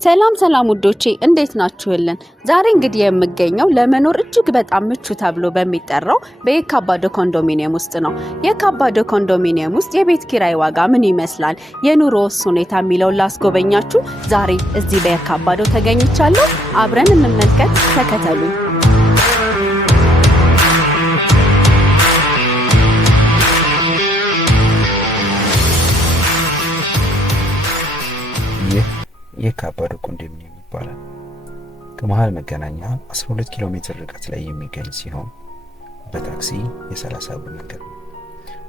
ሰላም ሰላም ውዶቼ እንዴት ናችሁልን? ዛሬ እንግዲህ የምገኘው ለመኖር እጅግ በጣም ምቹ ተብሎ በሚጠራው በየካባዶ ኮንዶሚኒየም ውስጥ ነው። የካባዶ ኮንዶሚኒየም ውስጥ የቤት ኪራይ ዋጋ ምን ይመስላል፣ የኑሮስ ሁኔታ የሚለውን ላስጎበኛችሁ ዛሬ እዚህ በየካባዶ ተገኝቻለሁ። አብረን እንመልከት፣ ተከተሉኝ። የካባዶ ኮንዶሚኒየም ይባላል። ከመሃል መገናኛ 12 ኪሎ ሜትር ርቀት ላይ የሚገኝ ሲሆን በታክሲ የ30 ብር መንገድ ነው።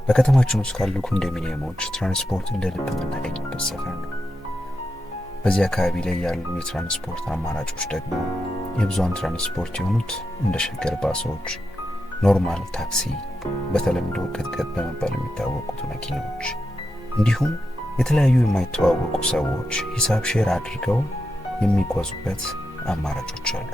በከተማችን ውስጥ ካሉ ኮንዶሚኒየሞች ትራንስፖርት እንደ ልብ የምናገኝበት ሰፈር ነው። በዚህ አካባቢ ላይ ያሉ የትራንስፖርት አማራጮች ደግሞ የብዙሃን ትራንስፖርት የሆኑት እንደ ሸገር ባሶች፣ ኖርማል ታክሲ፣ በተለምዶ ቅጥቅጥ በመባል የሚታወቁት መኪናዎች እንዲሁም የተለያዩ የማይተዋወቁ ሰዎች ሂሳብ ሼር አድርገው የሚጓዙበት አማራጮች አሉ።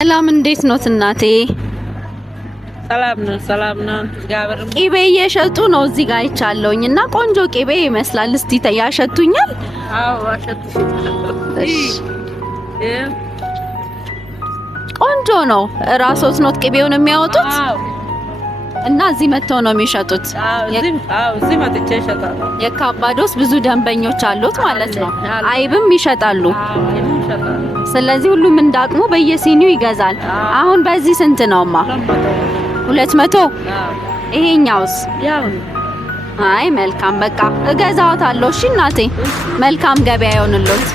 ሰላም እንዴት ነው እናቴ? ሰላም ነው። ቂቤ እየሸጡ ነው እዚህ ጋር አይቻለሁኝ እና ቆንጆ ቂቤ ይመስላል። እስቲ ያሸቱኛል? አዎ አሸቱሽ። እሺ ቆንጆ ነው። ራስዎት ነው ቂቤውን የሚያወጡት? አዎ። እና እዚህ መጥተው ነው የሚሸጡት? አዎ እዚህ መጥቼ እሸጣለሁ። የካባዶስ ብዙ ደንበኞች አሉት ማለት ነው። አይብም ይሸጣሉ? አዎ ይሸጣሉ። ስለዚህ ሁሉም እንዳቅሙ በየሲኒው ይገዛል። አሁን በዚህ ስንት ነውማ? 200? ይሄኛውስ? ያው አይ መልካም፣ በቃ እገዛዎታለሁ። እሺ እናቴ፣ መልካም ገበያ ይሁንልዎት።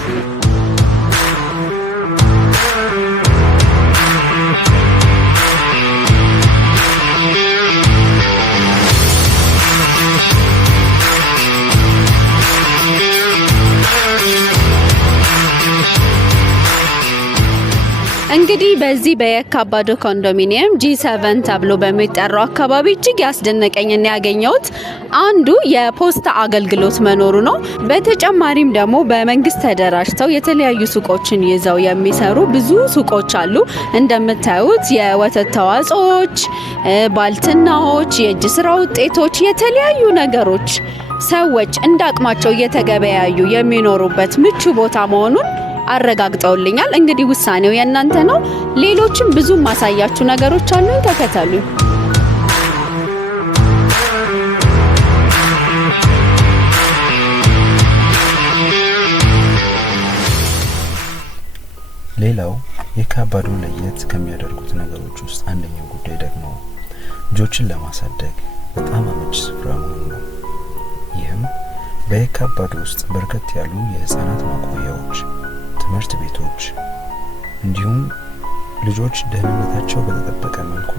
እንግዲህ በዚህ በየካባዶ ኮንዶሚኒየም G7 ተብሎ በሚጠራው አካባቢ እጅግ ያስደነቀኝና ያገኘሁት አንዱ የፖስታ አገልግሎት መኖሩ ነው። በተጨማሪም ደግሞ በመንግስት ተደራጅተው የተለያዩ ሱቆችን ይዘው የሚሰሩ ብዙ ሱቆች አሉ። እንደምታዩት የወተት ተዋጽኦዎች፣ ባልትናዎች፣ የእጅ ስራ ውጤቶች፣ የተለያዩ ነገሮች ሰዎች እንዳቅማቸው እየተገበያዩ የሚኖሩበት ምቹ ቦታ መሆኑን አረጋግጠውልኛል። እንግዲህ ውሳኔው የእናንተ ነው። ሌሎችም ብዙ ማሳያችሁ ነገሮች አሉ፣ ተከተሉኝ። ሌላው የካባዶ ለየት ከሚያደርጉት ነገሮች ውስጥ አንደኛው ጉዳይ ደግሞ ልጆችን ለማሳደግ በጣም አመቺ ስፍራ መሆኑ ነው። ይህም በየካባዶ ውስጥ በርከት ያሉ የህፃናት ማቆያዎች፣ ትምህርት ቤቶች እንዲሁም ልጆች ደህንነታቸው በተጠበቀ መልኩ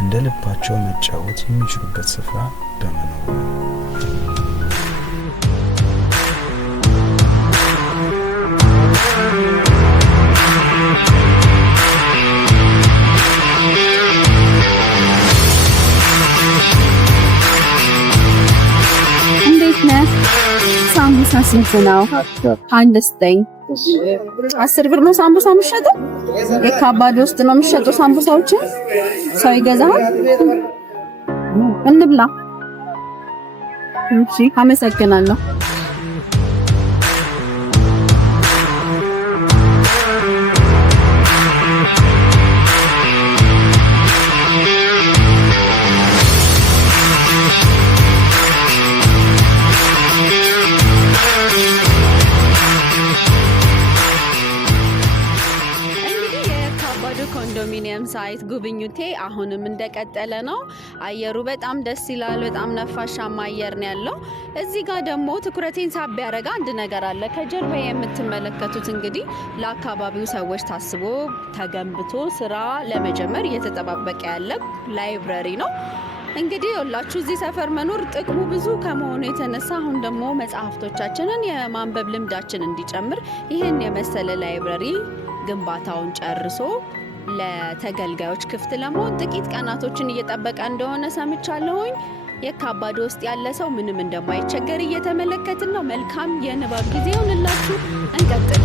እንደ ልባቸው መጫወት የሚችሉበት ስፍራ በመኖሩ ነው። እንዴት ነህ? ሳምቡሳ ስንት ነው? አንድ ስጠኝ። 10 ብር ነው ሳምቡሳ የሚሸጠው? የካባዶ ውስጥ ነው የሚሸጠው ሳምቡሳዎችን? ሰው ይገዛል? እንብላ። እሺ አመሰግናለሁ። ኮንዶሚኒየም ሳይት ጉብኝቴ አሁንም እንደቀጠለ ነው። አየሩ በጣም ደስ ይላል። በጣም ነፋሻማ አየር ነው ያለው። እዚህ ጋር ደግሞ ትኩረቴን ሳብ ያደረገ አንድ ነገር አለ። ከጀርባ የምትመለከቱት እንግዲህ ለአካባቢው ሰዎች ታስቦ ተገንብቶ ስራ ለመጀመር እየተጠባበቀ ያለ ላይብረሪ ነው። እንግዲህ ሁላችሁ እዚህ ሰፈር መኖር ጥቅሙ ብዙ ከመሆኑ የተነሳ አሁን ደግሞ መጽሐፍቶቻችንን የማንበብ ልምዳችን እንዲጨምር ይህን የመሰለ ላይብረሪ ግንባታውን ጨርሶ ለተገልጋዮች ክፍት ለመሆን ጥቂት ቀናቶችን እየጠበቀ እንደሆነ ሰምቻለሁኝ። የካባዶ ውስጥ ያለ ሰው ምንም እንደማይቸገር እየተመለከትን ነው። መልካም የንባብ ጊዜ ይሁንላችሁ። እንቀጥል።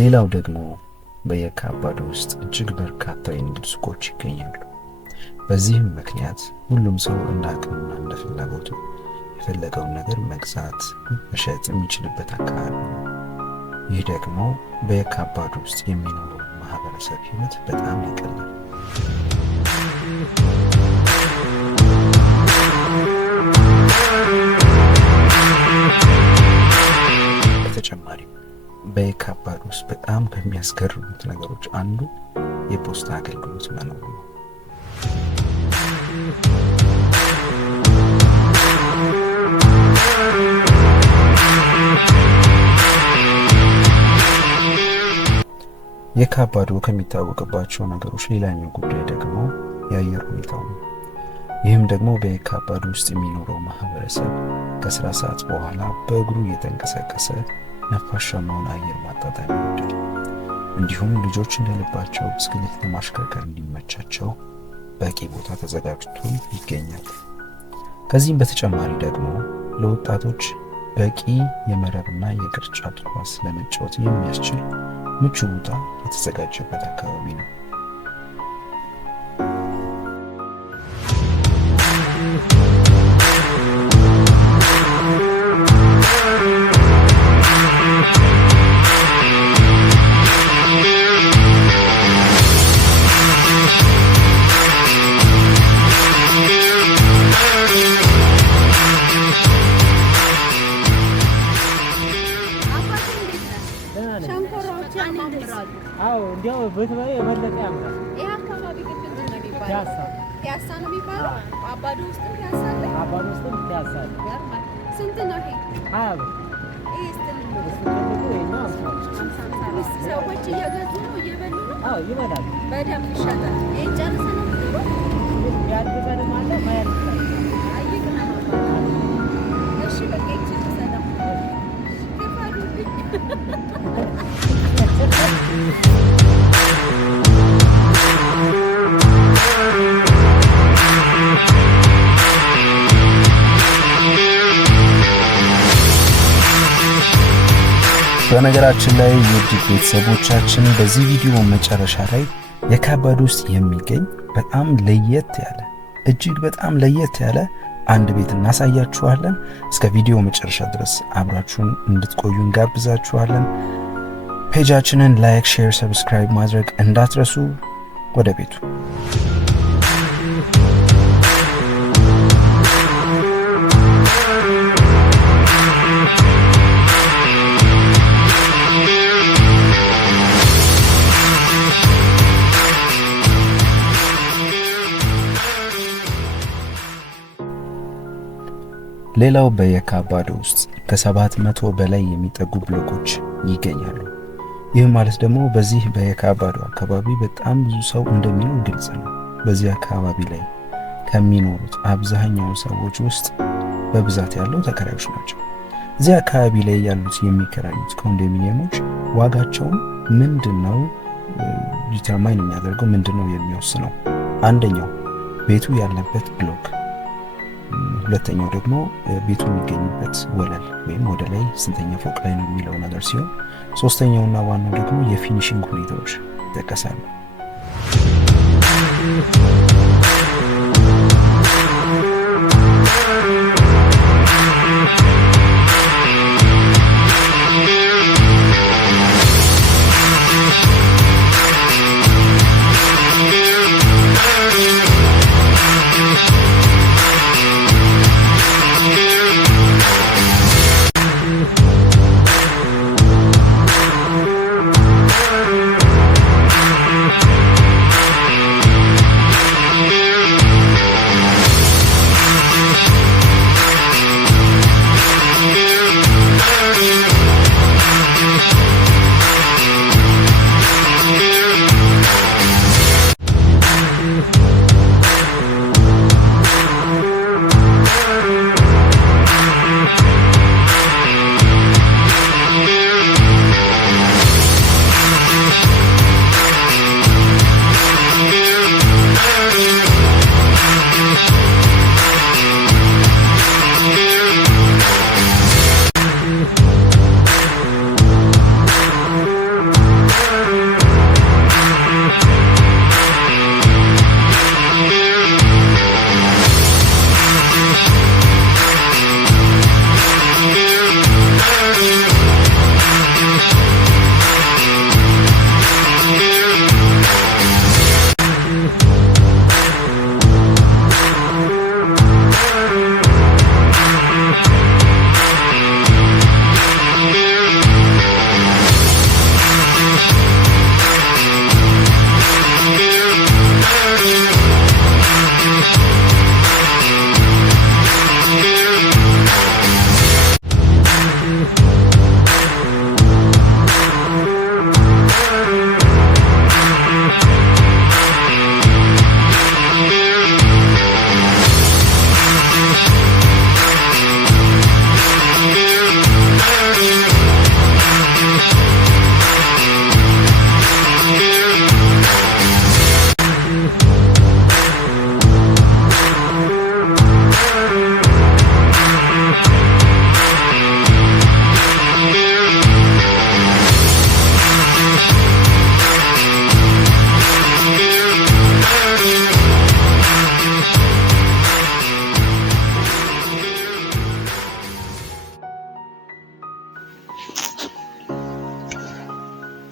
ሌላው ደግሞ በየካባዶ ውስጥ እጅግ በርካታ የንግድ ሱቆች ይገኛሉ። በዚህም ምክንያት ሁሉም ሰው እንደ አቅሙና እንደ ፍላጎቱ የፈለገውን ነገር መግዛት መሸጥ የሚችልበት አካባቢ ነው። ይህ ደግሞ በየካባዶ ውስጥ የሚኖረው ማህበረሰብ ህይወት በጣም ያቀላል። በተጨማሪም በየካባዶ ውስጥ በጣም ከሚያስገርሙት ነገሮች አንዱ የፖስታ አገልግሎት መኖሩ ነው። የካባዶ ከሚታወቅባቸው ነገሮች ሌላኛው ጉዳይ ደግሞ የአየር ሁኔታው ነው። ይህም ደግሞ በየካባዶ ውስጥ የሚኖረው ማህበረሰብ ከስራ ሰዓት በኋላ በእግሩ እየተንቀሳቀሰ ነፋሻማውን አየር ማጣጣም ይወዳል። እንዲሁም ልጆች እንደልባቸው ብስክሌት ለማሽከርከር እንዲመቻቸው በቂ ቦታ ተዘጋጅቶ ይገኛል። ከዚህም በተጨማሪ ደግሞ ለወጣቶች በቂ የመረብና የቅርጫት ኳስ ለመጫወት የሚያስችል ምቹ ቦታ የተዘጋጀበት አካባቢ ነው። እንዲያው በትባይ የበለጠ ያምራል። ይሄ አካባቢ ግን ምንድን ነው የሚባለው? ፒያሳ ፒያሳ ነው የሚባለው። አባዶ ውስጥ ፒያሳ አለ። አባዶ ውስጥ ፒያሳ አለ። ስንት ነው ይሄ? 20 ብር። ይሄ ስትልኝ ነው ሰዎች እየገዙ ነው እየበሉ ነው። አዎ ይበላሉ። በደንብ ይሸጣል። ይሄን ጨርሰን ነው የምንገባው። ያድርገንም አለ ማያድ አይቅና እሺ በቃ ይችላል። ሰላም ከፋዱልኝ በነገራችን ላይ ውድ ቤተሰቦቻችን በዚህ ቪዲዮ መጨረሻ ላይ የካባዶ ውስጥ የሚገኝ በጣም ለየት ያለ እጅግ በጣም ለየት ያለ አንድ ቤት እናሳያችኋለን። እስከ ቪዲዮ መጨረሻ ድረስ አብራችሁን እንድትቆዩ እንጋብዛችኋለን። ፔጃችንን ላይክ፣ ሼር፣ ሰብስክራይብ ማድረግ እንዳትረሱ። ወደ ቤቱ ሌላው በየካባዶ ውስጥ ከ700 በላይ የሚጠጉ ብሎኮች ይገኛሉ። ይህ ማለት ደግሞ በዚህ በየካባዶ አካባቢ በጣም ብዙ ሰው እንደሚኖር ግልጽ ነው። በዚህ አካባቢ ላይ ከሚኖሩት አብዛኛው ሰዎች ውስጥ በብዛት ያለው ተከራዮች ናቸው። እዚህ አካባቢ ላይ ያሉት የሚከራዩት ኮንዶሚኒየሞች ዋጋቸው ምንድነው ዲተርማይን የሚያደርገው ምንድነው የሚወስነው? አንደኛው ቤቱ ያለበት ብሎክ፣ ሁለተኛው ደግሞ ቤቱ የሚገኝበት ወለል ወይም ወደ ላይ ስንተኛ ፎቅ ላይ ነው የሚለው ነገር ሲሆን፣ ሶስተኛውና ዋናው ደግሞ የፊኒሺንግ ሁኔታዎች ይጠቀሳሉ።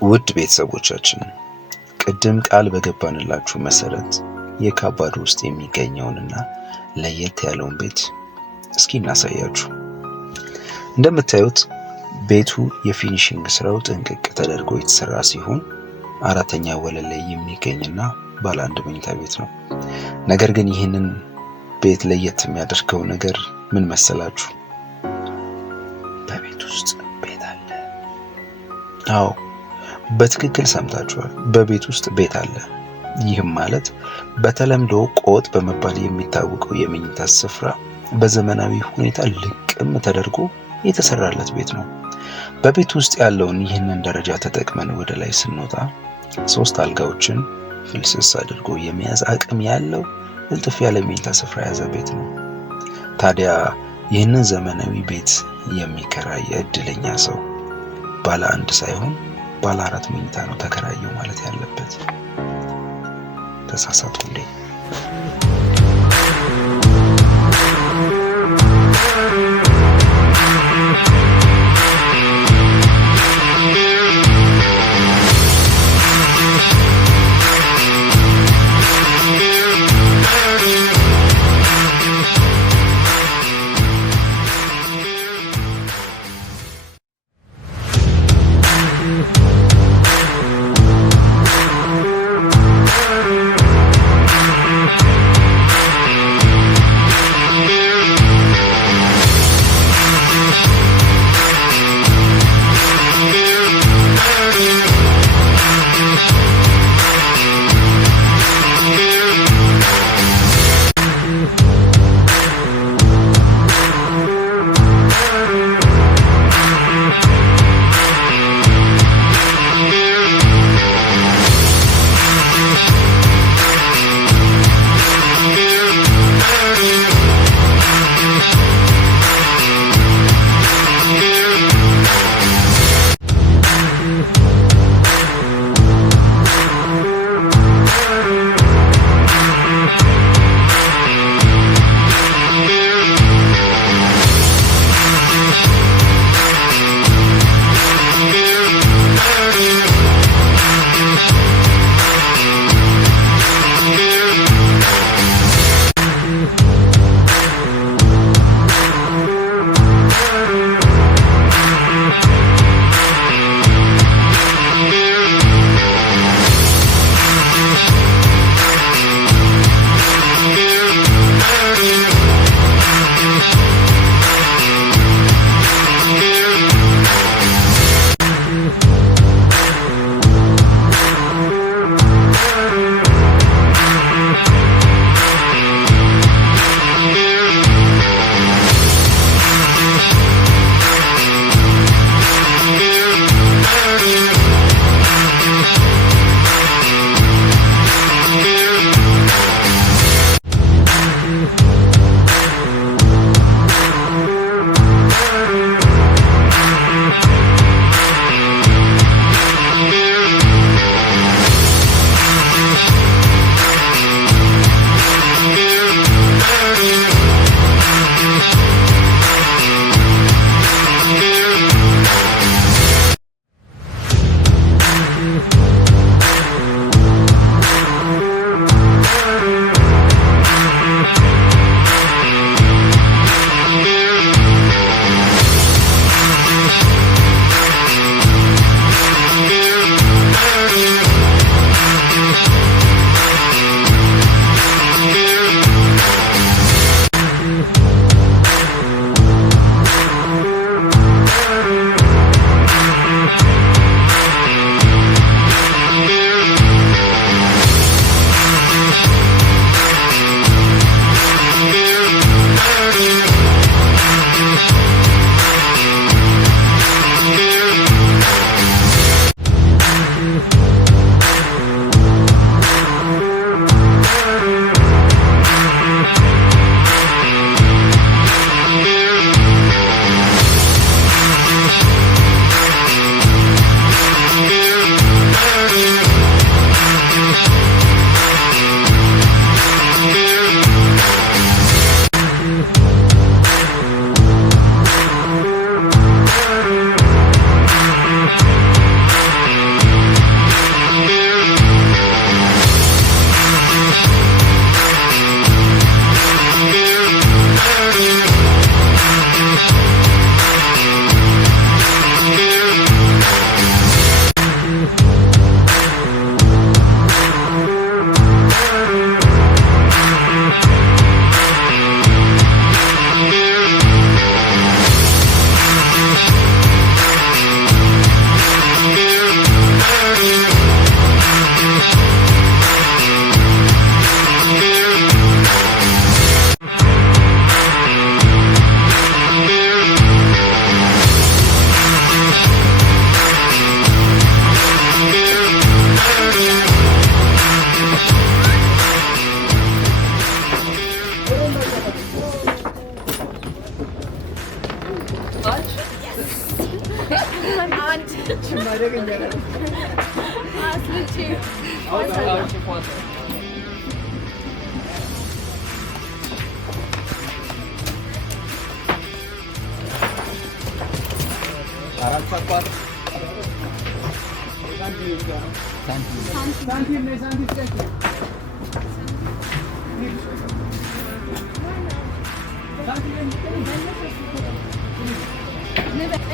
ውድ ቤተሰቦቻችን ቅድም ቃል በገባንላችሁ መሰረት የካባዶ ውስጥ የሚገኘውንና ለየት ያለውን ቤት እስኪ እናሳያችሁ። እንደምታዩት ቤቱ የፊኒሺንግ ስራው ጥንቅቅ ተደርጎ የተሰራ ሲሆን አራተኛ ወለል ላይ የሚገኝና ባለ አንድ መኝታ ቤት ነው። ነገር ግን ይህንን ቤት ለየት የሚያደርገው ነገር ምን መሰላችሁ? በቤት ውስጥ ቤት አለ። አዎ በትክክል ሰምታችኋል። በቤት ውስጥ ቤት አለ። ይህም ማለት በተለምዶ ቆጥ በመባል የሚታወቀው የመኝታ ስፍራ በዘመናዊ ሁኔታ ልቅም ተደርጎ የተሰራለት ቤት ነው። በቤት ውስጥ ያለውን ይህንን ደረጃ ተጠቅመን ወደ ላይ ስንወጣ 3 አልጋዎችን ፍልስስ አድርጎ የመያዝ አቅም ያለው እልጥፍ ያለ መኝታ ስፍራ የያዘ ቤት ነው። ታዲያ ይህንን ዘመናዊ ቤት የሚከራይ እድለኛ ሰው ባለ 1 ሳይሆን ባለ 4 መኝታ ነው ተከራየው ማለት ያለበት። ተሳሳቱ እንዴ?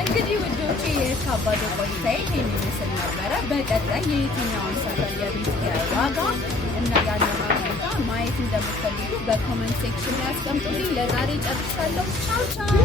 እንግዲህ ውዶቼ የካባዶ ቆይታዬ ይሄን ይመስል ነበረ። በቀጣይ የየትኛውን ሰፈር የቤት ኪራይ ዋጋ እና ያለውን ሁኔታ ማየት እንደምትፈልጉ በኮሜንት ሴክሽን ላይ አስቀምጡልኝ። ለዛሬ ጨርሻለሁ። ቻው ቻው።